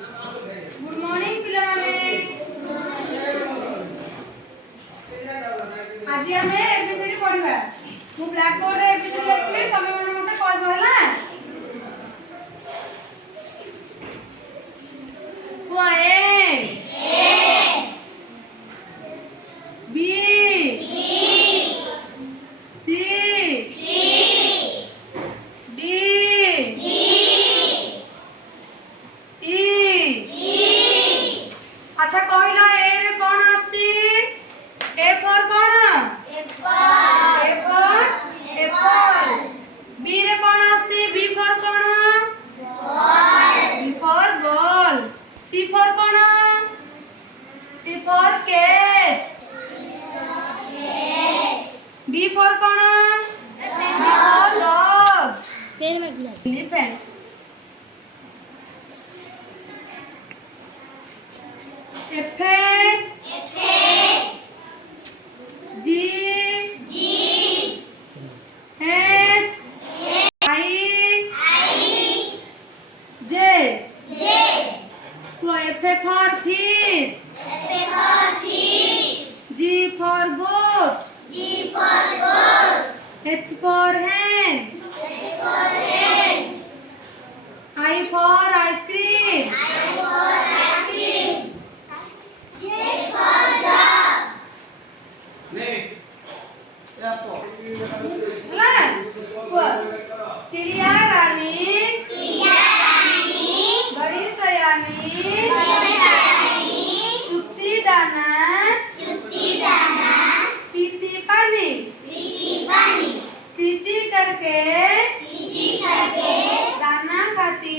good morning पिलामाने आज हमें ABCD पढ़िबा मु ब्लैक बोर्ड रे एबीसीडी लिखबी तमे माने मते कहबो हला को ए बी सी डी अच्छा कहलो ए रे कोन आस्ती ए फॉर कोन एप्पल बी रे कोन आस्ती बी फॉर कोन B for ball C for कोन C for cat D for कोन डी फॉर डॉग पेन में गिला पेन F G H I J को F for fish G for goat H for hen I for ice cream चिड़िया रानी बड़ी सयानी चुपती दाना पीती पानी चीची करके दाना खाती